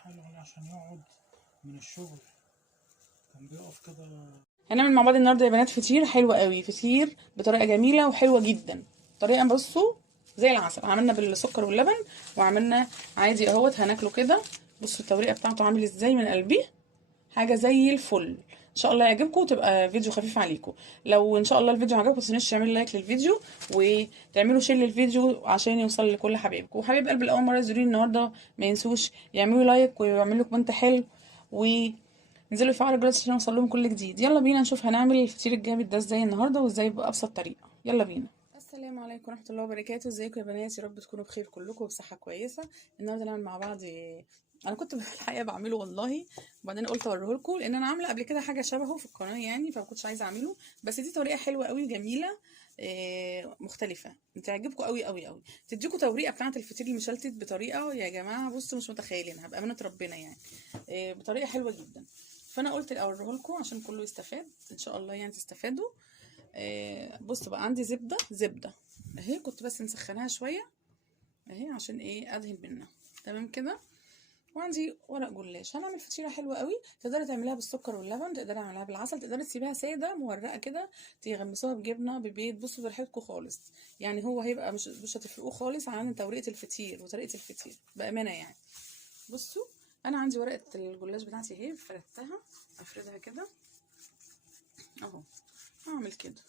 يتحايلوا عليه عشان يقعد من الشغل، كان بيقف كده. هنعمل مع بعض النهارده يا بنات فطير حلو قوي، فطير بطريقه جميله وحلوه جدا. طريقه بصوا زي العسل، عملنا بالسكر واللبن وعملنا عادي اهوت، هناكله كده. بصوا التوريقه بتاعته عامل ازاي من قلبي، حاجه زي الفل. ان شاء الله يعجبكم وتبقى فيديو خفيف عليكم. لو ان شاء الله الفيديو عجبكم متنسوش تعملوا لايك للفيديو وتعملوا شير للفيديو عشان يوصل لكل حبايبكم. وحبايب قلب الاول مره يزوروني النهارده ما ينسوش يعملوا لايك ويعملوا كومنت حلو وينزلوا يفعلوا الجرس عشان يوصل لهم كل جديد. يلا بينا نشوف هنعمل الفطير الجامد ده ازاي النهارده وازاي بابسط طريقه. يلا بينا. السلام عليكم ورحمه الله وبركاته. ازيكم يا بنات؟ يا رب تكونوا بخير كلكم وبصحه كويسه. النهارده نعمل مع بعض، انا كنت الحقيقه بعمله والله، وبعدين قلت اوريه لكم لان انا عامله قبل كده حاجه شبهه في القناه يعني، فما كنتش عايزه اعمله. بس دي طريقه حلوه قوي وجميله، مختلفه تعجبكم قوي قوي قوي، تديكم توريقه بتاعه الفطير المشلتت بطريقه يا جماعه بصوا مش متخيلين، هبقى امانه ربنا يعني، بطريقه حلوه جدا. فانا قلت اوريه لكم عشان كله يستفاد ان شاء الله يعني تستفادوا. بصوا بقى عندي زبده اهي، كنت بس مسخناها شويه اهي عشان ايه ادهن منها. تمام كده. وعندي ورق جلاش. هنعمل فطيره حلوه قوي، تقدري تعمليها بالسكر واللبن، تقدري تعمليها بالعسل، تقدري تسيبيها ساده مورقه كده تغمسوها بجبنه ببيض. بصوا براحتكم خالص يعني، هو هيبقى مش هتفرقوه خالص عن طريقه الفطير وطريقه الفطير بامانه يعني. بصوا انا عندي ورقه الجلاش بتاعتي اهي، فردتها افردها كده اهو، هعمل كده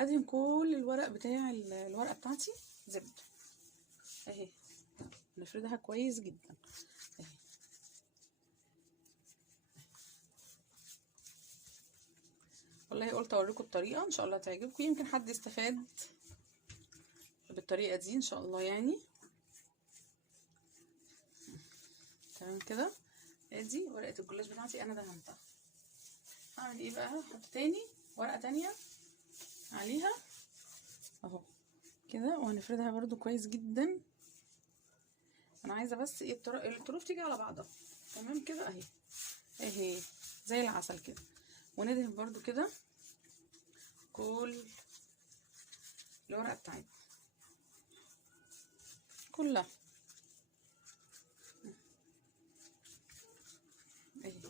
ادهن كل الورق بتاع الورقه بتاعتي زبده اهي، نفردها كويس جدا اهي. والله قلت اوريكم الطريقه ان شاء الله تعجبكم، يمكن حد يستفاد بالطريقه دي ان شاء الله يعني. تمام كده. ادي ورقه الجلاش بتاعتي انا دهنتها. هعمل ايه بقى؟ هحط تاني ورقه تانية عليها اهو كده، وهنفردها برده كويس جدا. انا عايزه بس ايه الطروف تيجي على بعضها. تمام كده اهي اهي زي العسل كده. وندهن برده كده كل الورقه بتاعتنا كلها اهي.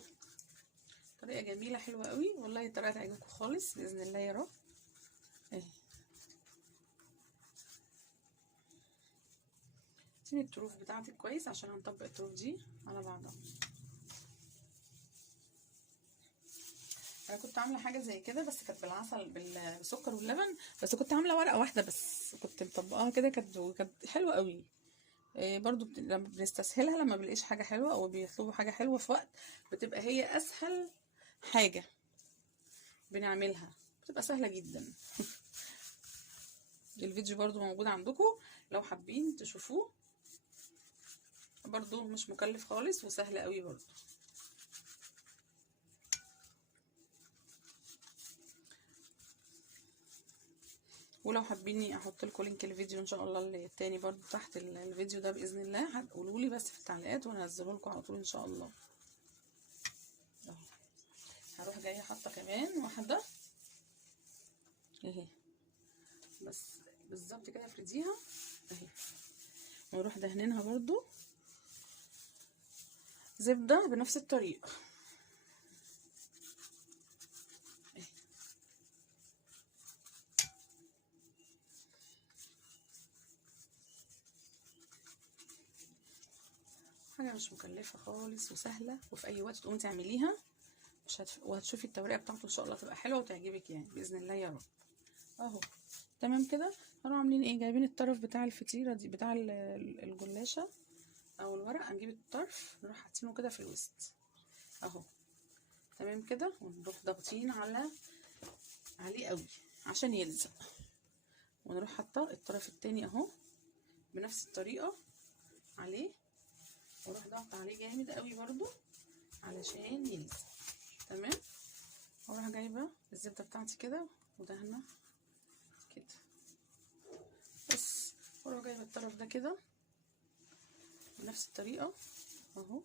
طريقه جميله حلوه قوي والله، الطريقه تعجبكم خالص باذن الله يا رب اهي. سيبي الطروف بتاعتك كويس عشان هنطبق الطروف دي على بعضها. انا كنت عامله حاجه زي كده بس كانت بالعسل بالسكر واللبن، بس كنت عامله ورقه واحده بس كنت مطبقاها كده، كانت حلوه قوي. برضو لما بنستسهلها لما بنلاقيش حاجه حلوه او بيطلبوا حاجه حلوه في وقت، بتبقى هي اسهل حاجه بنعملها، بتبقى سهله جدا. الفيديو برضو موجود عندكم لو حابين تشوفوه، برضو مش مكلف خالص وسهل قوي برضو. ولو حابيني احط لكم لينك الفيديو ان شاء الله التاني برضو تحت الفيديو ده باذن الله، هتقولوا لي بس في التعليقات وانا هنزله لكم على طول ان شاء الله. اهو هروح جايه حاطه كمان واحده اهي، بس بالظبط كده افرديها اهي، ونروح دهنينها برضو زبده بنفس الطريقه اهي. حاجه مش مكلفه خالص وسهله، وفي اي وقت تقومي تعمليها وهتشوفي التوريقه بتاعته ان شاء الله تبقى حلوه وتعجبك يعني باذن الله يا رب. اهو تمام كده. هنروح عاملين ايه؟ جايبين الطرف بتاع الفطيره دي بتاع الجلاشه او الورق، هنجيب الطرف نروح حاطينه كده في الوسط اهو. تمام كده. ونروح ضاغطين عليه قوي عشان يلزق، ونروح حاطه الطرف التاني اهو بنفس الطريقه عليه، واروح ضغط عليه جامد قوي برضو علشان يلزق. تمام. واروح جايبه الزبده بتاعتي كده ودهنه كده بس، واروح جايبه الطرف ده كده بنفس الطريقه اهو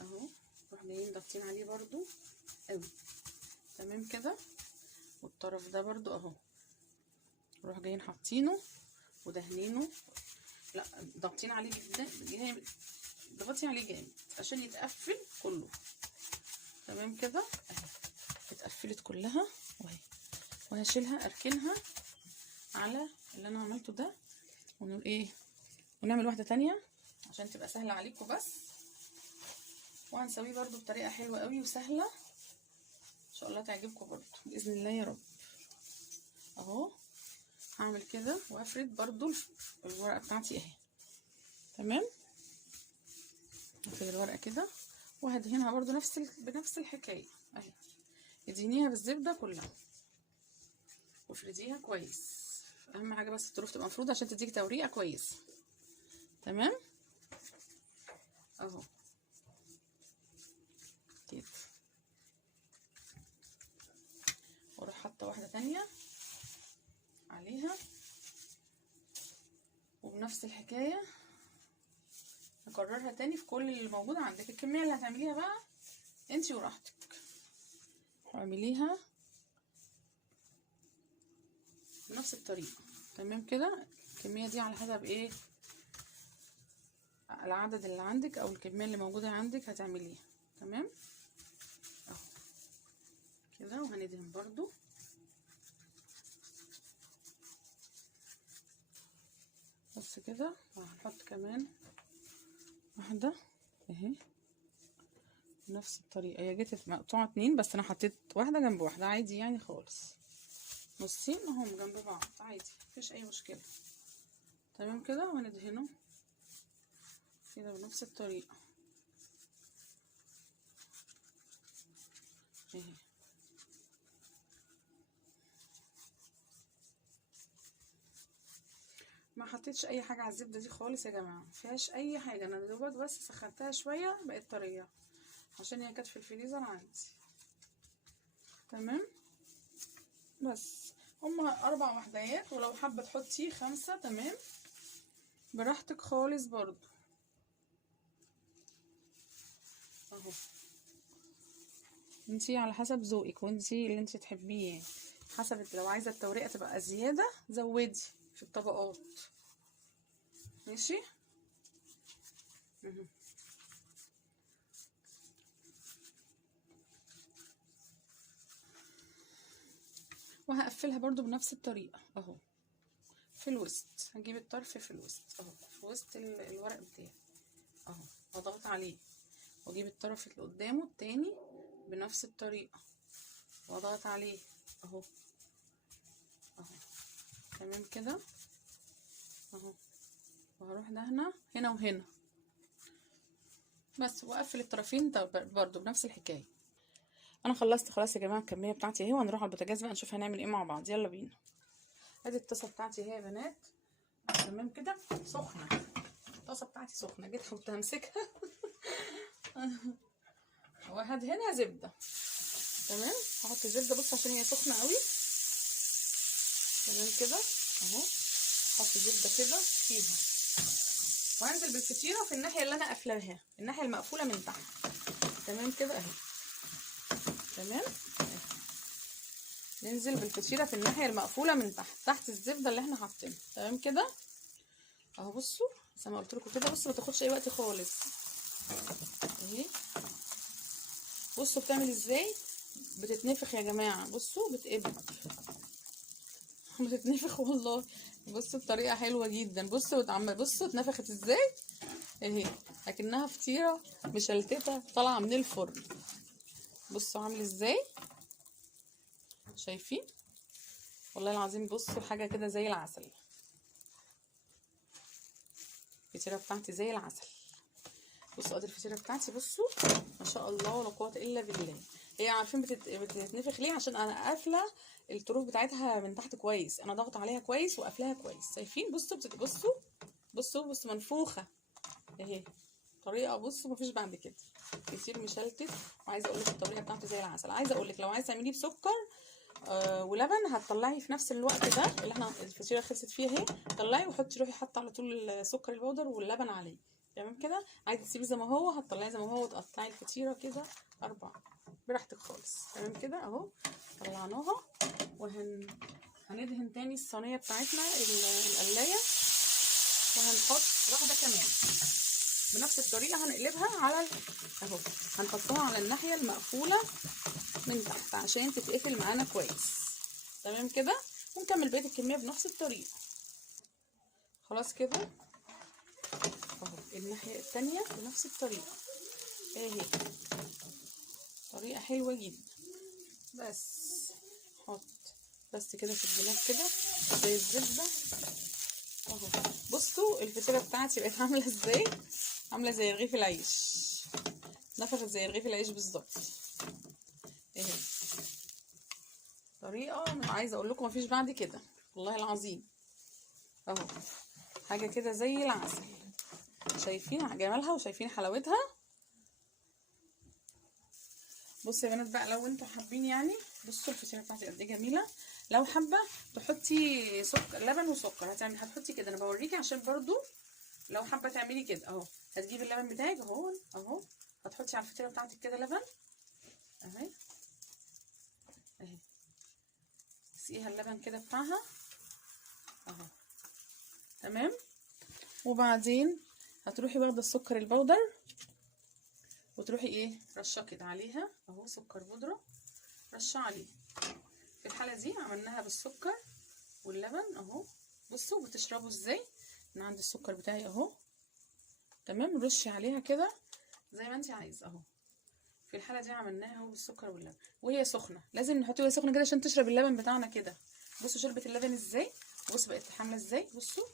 اهو، نروح جايين ضاغطين عليه برضو قوي. تمام كده. والطرف ده برضو اهو نروح جايين حاطينه ودهنينه لا ضاغطين عليه جامد، ضغطي عليه جامد عشان يتقفل كله. تمام كده اهي اتقفلت كلها، وهشيلها اركنها على اللي انا عملته ده، ونقول ايه، ونعمل واحده تانية عشان تبقى سهله عليكم بس. وهنسويه برده بطريقه حلوه قوي وسهله ان شاء الله تعجبكم برده باذن الله يا رب. اهو هعمل كده وافرد برده الورقه بتاعتي اهي. تمام، هفرد الورقه كده وهدهنها برده بنفس الحكايه اهي. ادهنيها بالزبده كلها وافرديها كويس. اهم حاجه بس الطروف تبقى مفروده عشان تديك توريقه كويسه. تمام اهو كده. واروح حاطه واحده تانية عليها وبنفس الحكايه نكررها تاني في كل اللي موجود عندك. الكميه اللي هتعمليها بقى انتي وراحتك، اعمليها بنفس الطريقه. تمام كده. الكميه دي على حسب ايه العدد اللي عندك او الكميه اللي موجوده عندك هتعمليها. تمام اهو كده. وهندهن برضو بس كده، وهنحط كمان واحده اهي بنفس الطريقه. هي جت مقطوعه اتنين بس انا حطيت واحده جنب واحده عادي يعني خالص، نصين اهم جنب بعض عادي مفيش اي مشكله. تمام كده. وهندهنه كده بنفس الطريقه اهي. ما حطيتش اي حاجه على الزبده دي خالص يا جماعه، مفيهاش اي حاجه، انا دوبك بس سخنتها شويه بقت طريه عشان هي كانت في الفريزر عندي. تمام بس هما 4 وحدات، ولو حابه تحطي 5 تمام براحتك خالص برضو اهو. انتي على حسب ذوقك وانتي اللي انتي تحبيه يعني، حسب لو عايزه التوريقه تبقى زياده زودي في الطبقات. ماشي وهقفلها برضو بنفس الطريقه اهو في الوسط. هجيب الطرف في الوسط اهو في وسط الورق بتاعي اهو، واضغط عليه واجيب الطرف اللي قدامه التاني بنفس الطريقه واضغط عليه اهو اهو. تمام كده اهو. وهروح دهنه هنا وهنا بس، واقفل الطرفين برضو بنفس الحكايه. انا خلصت خلاص يا جماعه الكميه بتاعتي اهي، وهنروح على البوتاجاز بقى نشوف هنعمل ايه مع بعض. يلا بينا. ادي الطاسه بتاعتي اهي يا بنات. تمام كده سخنه، الطاسه بتاعتي سخنه. جيت كنت همسكها وهدهنها زبده. تمام هحط زبده بص عشان هي سخنه قوي. تمام كده اهو. احط زبده كده فيها وهنزل بالفطيره في الناحيه اللي انا قافلاها، الناحيه المقفوله من تحت. تمام كده اهي. تمام اهي. ننزل بالفطيره في الناحيه المقفوله من تحت الزبده اللي احنا حاطينها. تمام كده اهو. بصوا زي ما قلت لكم كده، بصوا ما تاخدش اي وقت خالص اهي. بصوا بتعمل ازاي، بتتنفخ يا جماعه. بصوا بتتنفخ والله. بصوا بطريقه حلوه جدا. بصوا بصوا اتنفخت ازاي اهي، لكنها فطيره مشلتته طالعه من الفرن. بصوا عامل ازاي، شايفين والله العظيم. بصوا حاجه كده زي العسل، الفطيره بتاعتي زي العسل. بصوا ادي الفطيره بتاعتي. بصوا ما شاء الله ولا قوه الا بالله. هي عارفين بتتنفخ ليه؟ عشان انا قافله الطروف بتاعتها من تحت كويس، انا ضغط عليها كويس وقافلاها كويس. شايفين بصوا بصوا منفوخه اهي. طريقه بصوا مفيش بعد كده، كتير مشلتت. وعايزه اقول لك الطريقه بتاعته زي العسل. عايزه اقول لك لو عايزه تعمليه بسكر ولبن هتطلعي في نفس الوقت ده اللي احنا الفطيره خلصت فيه اهي، طلعي وحطي روحي حاطه على طول السكر البودر واللبن عليه. تمام كده. عايزه تسيبيه زي ما هو هتطلعي زي ما هو وتقطعي الفطيره كده 4 براحتك خالص. تمام كده اهو. طلعناها هندهن تاني الصينيه بتاعتنا القلايه وهنحط واحده كمان بنفس الطريقه، هنقلبها على اهو، هنحطها على الناحيه المقفوله من تحت عشان تتقفل معانا كويس. تمام كده، ونكمل بقيه الكميه بنفس الطريقه. خلاص كده اهو الناحيه التانية بنفس الطريقه اهي، طريقه حلوه جدا. بس حط بس كده في الجناب كده زي الزبده اهو. بصوا الفطيره بتاعتي بقت عامله ازاي، عامله زي رغيف العيش، نفخت زي رغيف العيش بالظبط اهي. طريقه عايزه اقول لكم مفيش بعد كده والله العظيم اهو، حاجه كده زي العسل. شايفين جمالها وشايفين حلاوتها. بصوا يا بنات بقى، لو انتوا حابين يعني، بصوا الفطيره بتاعتي قد ايه جميله. لو حابه تحطي سكر، لبن وسكر، هتحطي كده، انا بوريكي عشان برضو لو حابه تعملي كده اهو. هتجيبي اللبن بتاعك اهو اهو، هتحطي على الفطيره بتاعتك كده لبن اهي اهي، تسقيها اللبن كده بتاعها اهو. تمام، وبعدين هتروحي واخده السكر البودر وتروحي ايه رشه كده عليها اهو، سكر بودره رشه عليه. في الحاله دي عملناها بالسكر واللبن اهو. بصوا بتشربوا ازاي، من عند السكر بتاعي اهو. تمام، رشي عليها كده زي ما انت عايزه اهو. في الحاله دي عملناها اهو بالسكر واللبن وهي سخنه، لازم نحطها وهي سخنه كده عشان تشرب اللبن بتاعنا كده. بصوا شربت اللبن ازاي، بصوا بقت حامله ازاي، بصوا.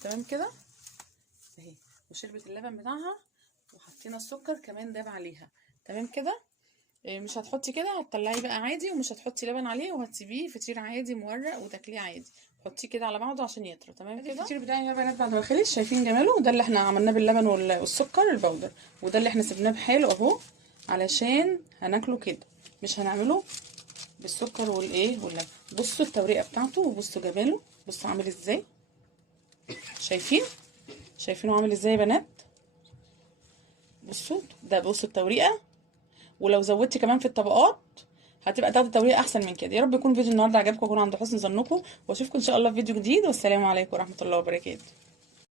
تمام كده اهي، وشربت اللبن بتاعها وحطينا السكر كمان داب عليها. تمام كده، مش هتحطي كده هتطلعيه بقى عادي، ومش هتحطي لبن عليه وهتسيبيه فطير عادي مورق وتاكليه عادي. حطيه كده على بعضه عشان يطرى. تمام كده الفطير بتاعي يا بنات بعد ما خلص، شايفين جماله؟ ده اللي احنا عملناه باللبن والسكر البودر، وده اللي احنا سيبناه بحاله اهو علشان هناكله كده، مش هنعمله بالسكر والايه واللبن. بصوا التوريقه بتاعته وبصوا جماله، بصوا عامل ازاي، شايفينه عامل ازاي يا بنات؟ بصوا ده، بصوا التوريقه، ولو زودتي كمان في الطبقات هتبقى تاخدي توريقه احسن من كده. يا رب يكون فيديو النهارده عجبكم ويكون عند حسن ظنكم، واشوفكم ان شاء الله في فيديو جديد، والسلام عليكم ورحمه الله وبركاته.